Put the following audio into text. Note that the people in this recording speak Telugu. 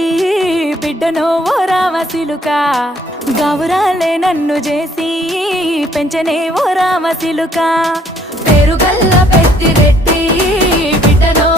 రెడ్డి బిడ్డనో ఓ రామసిలుక గౌరాలే నన్ను చేసి పెంచనే ఓ రామసిలుక పేరు గల్ల పెద్ది రెడ్డి బిడ్డనో